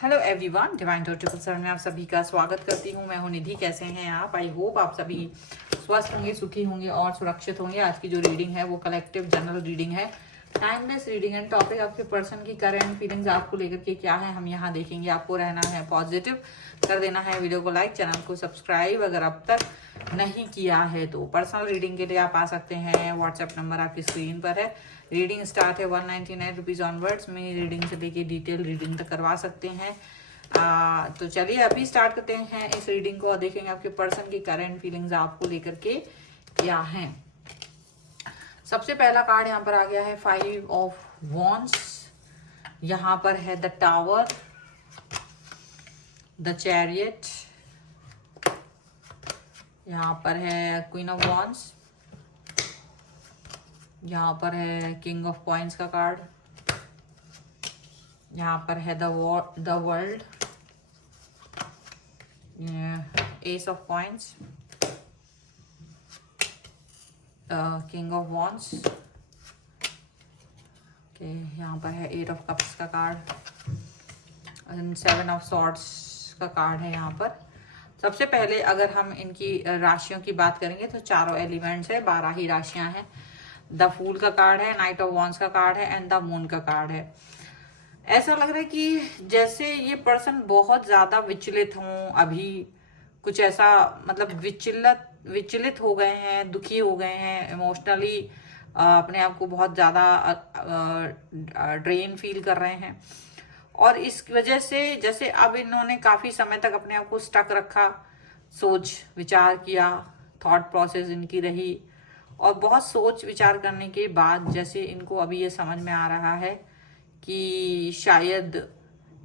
Hello everyone, divine topical sir में आप सभी का स्वागत करती हूँ। मैं हूँ निधि। कैसे हैं आप? आई होप आप सभी स्वस्थ होंगे, सुखी होंगे और सुरक्षित होंगे। आज की जो रीडिंग है वो कलेक्टिव जनरल रीडिंग है, टाइमलेस रीडिंग एंड टॉपिक आपके पर्सन की करंट फीलिंग्स आपको लेकर के क्या है हम यहाँ देखेंगे। आपको रहना है पॉजिटिव, कर देना है वीडियो को लाइक, चैनल को सब्सक्राइब अगर अब तक नहीं किया है तो। पर्सनल रीडिंग के लिए आप आ सकते हैं, व्हाट्सएप नंबर आपकी स्क्रीन पर है। रीडिंग स्टार्ट है 199 रुपीज़ ऑनवर्ड्स में। रीडिंग से लेके डिटेल रीडिंग तक करवा सकते हैं। तो चलिए अभी स्टार्ट करते हैं इस रीडिंग को और देखेंगे आपके पर्सन की करंट फीलिंग्स आपको लेकर के क्या हैं। सबसे पहला कार्ड यहाँ पर आ गया है 5 ऑफ वॉन्ड्स। यहाँ पर है द टावर, द चैरियट, यहाँ पर है क्वीन ऑफ वॉन्ड्स, यहाँ पर है किंग ऑफ कॉइन्स का कार्ड, यहाँ पर है the world, S of coins, king of wands, यहाँ पर है 8 ऑफ कप्स का कार्ड, 7 ऑफ सॉर्ड्स का कार्ड है यहाँ पर। सबसे पहले अगर हम इनकी राशियों की बात करेंगे तो चारों एलिमेंट्स है, 12 ही राशियां हैं। द फूल का कार्ड है, नाइट ऑफ वॉन्ड्स का कार्ड है एंड द मून का कार्ड है। ऐसा लग रहा है कि जैसे ये पर्सन बहुत ज्यादा विचलित हों, अभी कुछ ऐसा मतलब विचलित हो गए हैं, दुखी हो गए हैं, इमोशनली अपने आप को बहुत ज्यादा ड्रेन फील कर रहे हैं। और इस वजह से जैसे अब इन्होंने काफी समय तक अपने आप को स्टक रखा, सोच विचार किया, थॉट प्रोसेस इनकी रही और बहुत सोच विचार करने के बाद जैसे इनको अभी ये समझ में आ रहा है कि शायद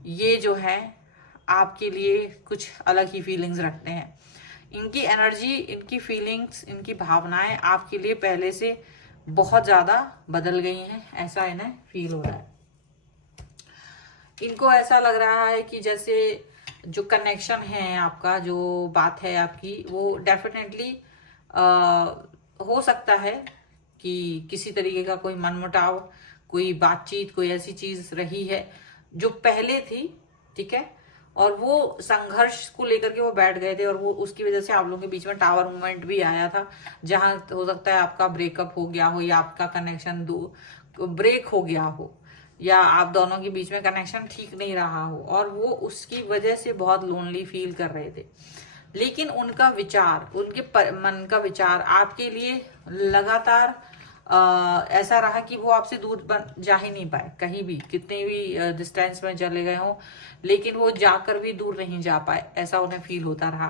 ये जो है आपके लिए कुछ अलग ही फीलिंग्स रखते हैं। इनकी एनर्जी, इनकी फीलिंग्स, इनकी भावनाएं आपके लिए पहले से बहुत ज्यादा बदल गई हैं, ऐसा इन्हें फील हो रहा है। इनको ऐसा लग रहा है कि जैसे जो कनेक्शन है आपका, जो बात है आपकी, वो डेफिनेटली हो सकता है कि किसी तरीके का कोई मनमुटाव, कोई बातचीत, कोई ऐसी चीज रही है जो पहले थी, ठीक है, और वो संघर्ष को लेकर के वो बैठ गए थे और वो उसकी वजह से आप लोगों के बीच में टावर मूवमेंट भी आया था, जहां हो सकता है आपका ब्रेकअप हो गया हो या आपका कनेक्शन ब्रेक हो गया हो या आप दोनों के बीच में कनेक्शन ठीक नहीं रहा हो और वो उसकी वजह से बहुत लोनली फील कर रहे थे। लेकिन उनका विचार, उनके मन का विचार आपके लिए लगातार ऐसा रहा कि वो आपसे दूर जा ही नहीं पाए, कहीं भी कितने भी डिस्टेंस में चले गए हों, लेकिन वो जाकर भी दूर नहीं जा पाए। ऐसा उन्हें फील होता रहा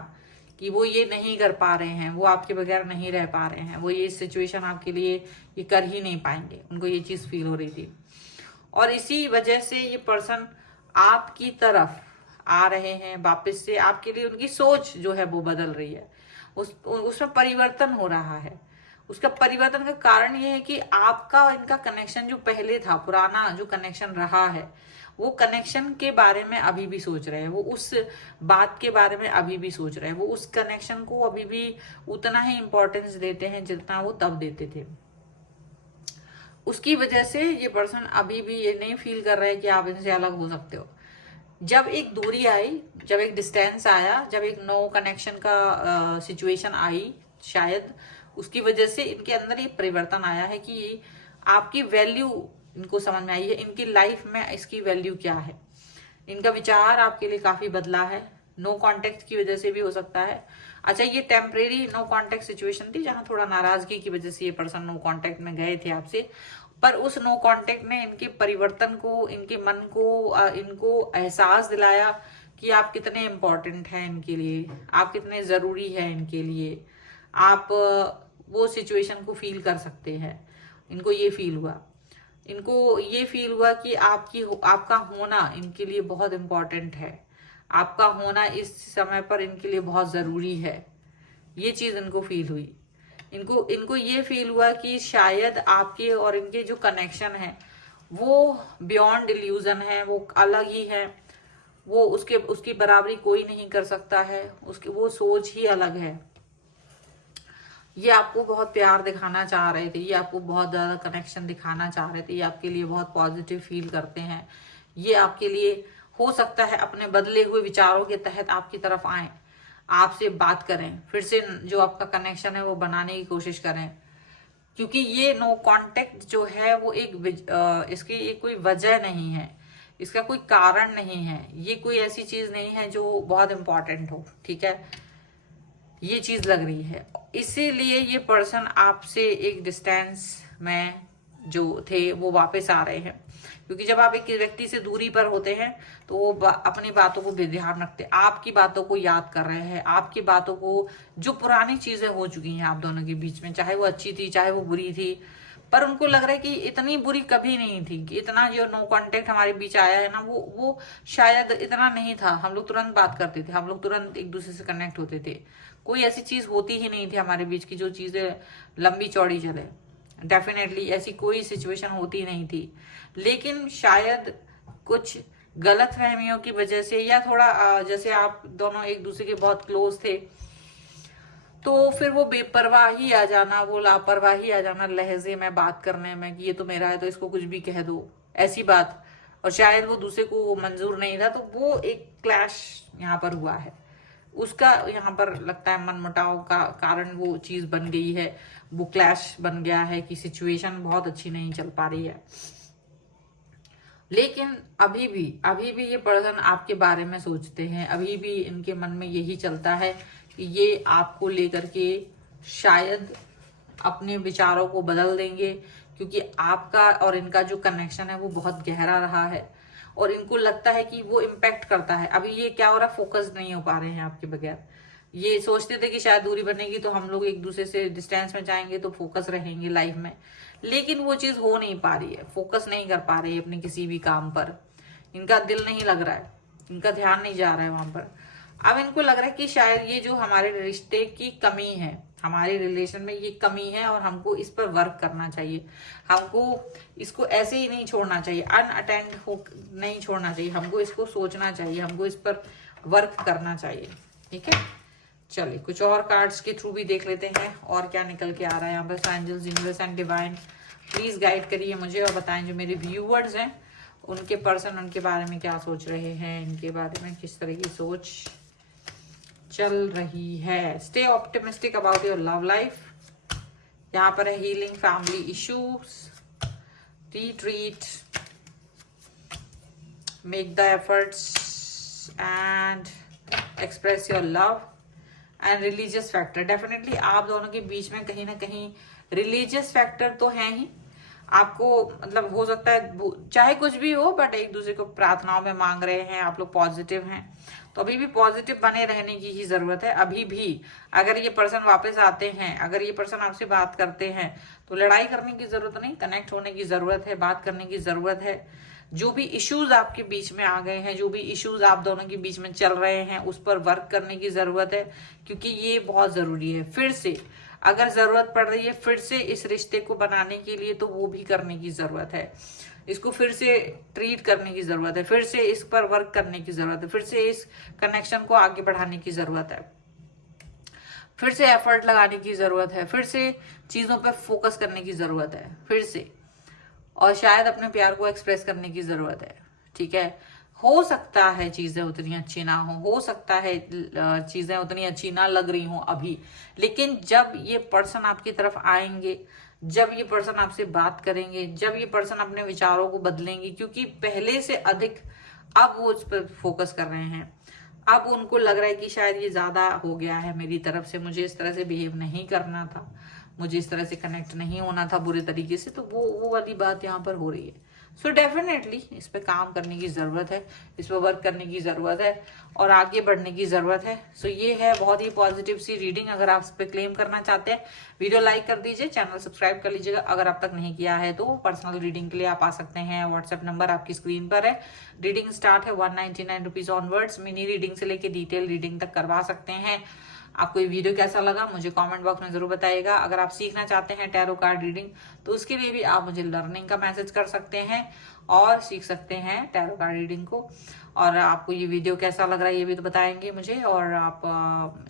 कि वो ये नहीं कर पा रहे हैं, वो आपके बगैर नहीं रह पा रहे हैं, वो ये सिचुएशन आपके लिए ये कर ही नहीं पाएंगे। उनको ये चीज फील हो रही थी और इसी वजह से ये पर्सन आपकी तरफ आ रहे हैं वापस से। आपके लिए उनकी सोच जो है वो बदल रही है, उसमें परिवर्तन हो रहा है। उसका परिवर्तन का कारण ये है कि आपका इनका कनेक्शन जो पहले था, पुराना जो कनेक्शन रहा है, वो कनेक्शन के बारे में अभी भी सोच रहे हैं, वो उस बात के बारे में अभी भी सोच रहे हैं, वो उस कनेक्शन को अभी भी उतना ही इंपॉर्टेंस देते हैं जितना वो तब देते थे। उसकी वजह से ये पर्सन अभी भी ये नहीं फील कर रहे कि आप इनसे अलग हो सकते हो। जब एक दूरी आई, जब एक डिस्टेंस आया, जब एक नो कनेक्शन का सिचुएशन आई, शायद उसकी वजह से इनके अंदर ये परिवर्तन आया है कि आपकी वैल्यू इनको समझ में आई है, इनकी लाइफ में इसकी वैल्यू क्या है। इनका विचार आपके लिए काफी बदला है। नो कांटेक्ट की वजह से भी हो सकता है। अच्छा, ये टेम्परेरी नो कांटेक्ट सिचुएशन थी जहां थोड़ा नाराजगी की वजह से ये पर्सन नो कांटेक्ट में गए थे आपसे, पर उस नो कांटेक्ट ने इनके परिवर्तन को, इनके मन को, इनको एहसास दिलाया कि आप कितने इम्पोर्टेंट हैं इनके लिए, आप कितने जरूरी हैं इनके लिए। आप वो सिचुएशन को फील कर सकते हैं। इनको ये फील हुआ, इनको ये फील हुआ कि आपका होना इनके लिए बहुत इम्पोर्टेंट है, आपका होना इस समय पर इनके लिए बहुत जरूरी है। ये चीज इनको फील हुई। इनको ये फील हुआ कि शायद आपके और इनके जो कनेक्शन है वो बियॉन्ड इल्यूजन है, वो अलग ही है, वो उसकी बराबरी कोई नहीं कर सकता है, वो सोच ही अलग है। ये आपको बहुत प्यार दिखाना चाह रहे थे, ये आपको बहुत ज्यादा कनेक्शन दिखाना चाह रहे थे, ये आपके लिए बहुत पॉजिटिव फील करते हैं, ये आपके लिए हो सकता है अपने बदले हुए विचारों के तहत आपकी तरफ आए, आपसे बात करें, फिर से जो आपका कनेक्शन है वो बनाने की कोशिश करें। क्योंकि ये नो कांटेक्ट जो है वो इसकी एक कोई वजह नहीं है, इसका कोई कारण नहीं है, ये कोई ऐसी चीज नहीं है जो बहुत इंपॉर्टेंट हो, ठीक है। ये चीज लग रही है, इसीलिए ये पर्सन आपसे एक डिस्टेंस में जो थे वो वापस आ रहे हैं। क्योंकि जब आप एक व्यक्ति से दूरी पर होते हैं तो वो अपनी बातों को बेध्यान रखते, आपकी बातों को याद कर रहे हैं, आपकी बातों को, जो पुरानी चीजें हो चुकी हैं आप दोनों के बीच में, चाहे वो अच्छी थी चाहे वो बुरी थी, पर उनको लग रहा है कि इतनी बुरी कभी नहीं थी, कि इतना जो नो कांटेक्ट हमारे बीच आया है ना वो शायद इतना नहीं था। हम लोग तुरंत बात करते थे, हम लोग तुरंत एक दूसरे से कनेक्ट होते थे, कोई ऐसी चीज होती ही नहीं थी हमारे बीच की जो चीजें लंबी चौड़ी चले। डेफिनेटली ऐसी कोई सिचुएशन होती नहीं थी, लेकिन शायद कुछ गलत फहमियों की वजह से, या थोड़ा जैसे आप दोनों एक दूसरे के बहुत क्लोज थे, तो फिर वो बेपरवाही आ जाना, वो लापरवाही आ जाना लहजे में बात करने में, कि ये तो मेरा है तो इसको कुछ भी कह दो, ऐसी बात। और शायद वो दूसरे को वो मंजूर नहीं था, तो वो एक क्लैश यहाँ पर हुआ है, उसका यहाँ पर लगता है मनमुटाव का कारण वो चीज बन गई है, वो क्लैश बन गया है कि सिचुएशन बहुत अच्छी नहीं चल पा रही है। लेकिन अभी भी ये पर्सन आपके बारे में सोचते हैं, अभी भी इनके मन में यही चलता है कि ये आपको लेकर के शायद अपने विचारों को बदल देंगे, क्योंकि आपका और इनका जो कनेक्शन है वो बहुत गहरा रहा है, और इनको लगता है कि वो इम्पैक्ट करता है। अभी ये क्या हो रहा है, फोकस नहीं हो पा रहे हैं आपके बगैर। ये सोचते थे कि शायद दूरी बनेगी तो हम लोग एक दूसरे से डिस्टेंस में जाएंगे तो फोकस रहेंगे लाइफ में, लेकिन वो चीज हो नहीं पा रही है, फोकस नहीं कर पा रहे हैं अपने किसी भी काम पर, इनका दिल नहीं लग रहा है, इनका ध्यान नहीं जा रहा है वहां पर। अब इनको लग रहा है कि शायद ये जो हमारे रिश्ते की कमी है, हमारे रिलेशन में ये कमी है, और हमको इस पर वर्क करना चाहिए, हमको इसको ऐसे ही नहीं छोड़ना चाहिए, अनअटेंड हो नहीं छोड़ना चाहिए, हमको इसको सोचना चाहिए, हमको इस पर वर्क करना चाहिए, ठीक है। चलिए कुछ और कार्ड्स के थ्रू भी देख लेते हैं और क्या निकल के आ रहा है यहाँ पर। Angels, universe and divine please guide करिए मुझे, और बताएं जो मेरे व्यूअर्स हैं उनके पर्सन उनके बारे में क्या सोच रहे हैं, इनके बारे में किस तरह की सोच चल रही है। Stay optimistic about your love life, यहाँ पर है healing family issues, retreat, make the efforts and express your love and religious factor. Definitely आप दोनों के बीच में कहीं ना कहीं रिलीजियस फैक्टर तो है ही, आपको मतलब हो सकता है चाहे कुछ भी हो, बट एक दूसरे को प्रार्थनाओं में मांग रहे हैं, आप लोग पॉजिटिव हैं, तो अभी भी पॉजिटिव बने रहने की ही जरूरत है। अभी भी अगर ये पर्सन वापस आते हैं, अगर ये पर्सन आपसे बात करते हैं, तो लड़ाई करने की जरूरत नहीं, कनेक्ट होने की जरूरत है, बात करने की जरूरत है। जो भी इश्यूज आपके बीच में आ गए हैं, जो भी इश्यूज आप दोनों के बीच में चल रहे हैं, उस पर वर्क करने की जरूरत है, क्योंकि ये बहुत जरूरी है। फिर से अगर जरूरत पड़ रही है फिर से इस रिश्ते को बनाने के लिए, तो वो भी करने की जरूरत है, इसको फिर से ट्रीट करने की जरूरत है, फिर से इस पर वर्क करने की जरूरत है, फिर से इस कनेक्शन को आगे बढ़ाने की जरूरत है, फिर से एफर्ट लगाने की जरूरत है, फिर से चीजों पर फोकस करने की जरूरत है, फिर से, और शायद अपने प्यार को एक्सप्रेस करने की जरूरत है, ठीक है। हो सकता है चीजें उतनी अच्छी ना हो सकता है चीजें उतनी अच्छी ना लग रही हो अभी, लेकिन जब ये पर्सन आपकी तरफ आएंगे, जब ये पर्सन आपसे बात करेंगे, जब ये पर्सन अपने विचारों को बदलेंगे, क्योंकि पहले से अधिक अब वो उस पर फोकस कर रहे हैं, अब उनको लग रहा है कि शायद ये ज्यादा हो गया है मेरी तरफ से, मुझे इस तरह से बिहेव नहीं करना था, मुझे इस तरह से कनेक्ट नहीं होना था बुरे तरीके से, तो वो वाली बात यहाँ पर हो रही है। सो डेफिनेटली इस पे काम करने की जरूरत है, इस पर वर्क करने की जरूरत है, और आगे बढ़ने की जरूरत है। सो ये है बहुत ही पॉजिटिव सी रीडिंग। अगर आप इस पे क्लेम करना चाहते हैं, वीडियो लाइक कर दीजिए, चैनल सब्सक्राइब कर लीजिएगा अगर आप तक नहीं किया है तो। पर्सनल रीडिंग के लिए आप आ सकते हैं, व्हाट्सएप नंबर आपकी स्क्रीन पर है। रीडिंग स्टार्ट है 199 रुपीज ऑनवर्ड्स, मिनी रीडिंग से लेके डिटेल रीडिंग तक करवा सकते हैं। आपको ये वीडियो कैसा लगा मुझे कमेंट बॉक्स में जरूर बताइएगा। अगर आप सीखना चाहते हैं टैरो कार्ड रीडिंग, तो उसके लिए भी आप मुझे लर्निंग का मैसेज कर सकते हैं और सीख सकते हैं टैरो कार्ड रीडिंग को। और आपको ये वीडियो कैसा लग रहा है ये भी तो बताएंगे मुझे, और आप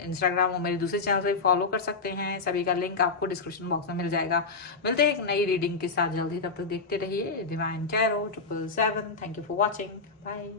इंस्टाग्राम और मेरे दूसरे चैनल पे फॉलो कर सकते हैं, सभी का लिंक आपको डिस्क्रिप्शन बॉक्स में मिल जाएगा। मिलते हैं एक नई रीडिंग के साथ जल्दी, तब तक देखते रहिए divine tarot 777। Thank you for watching, bye.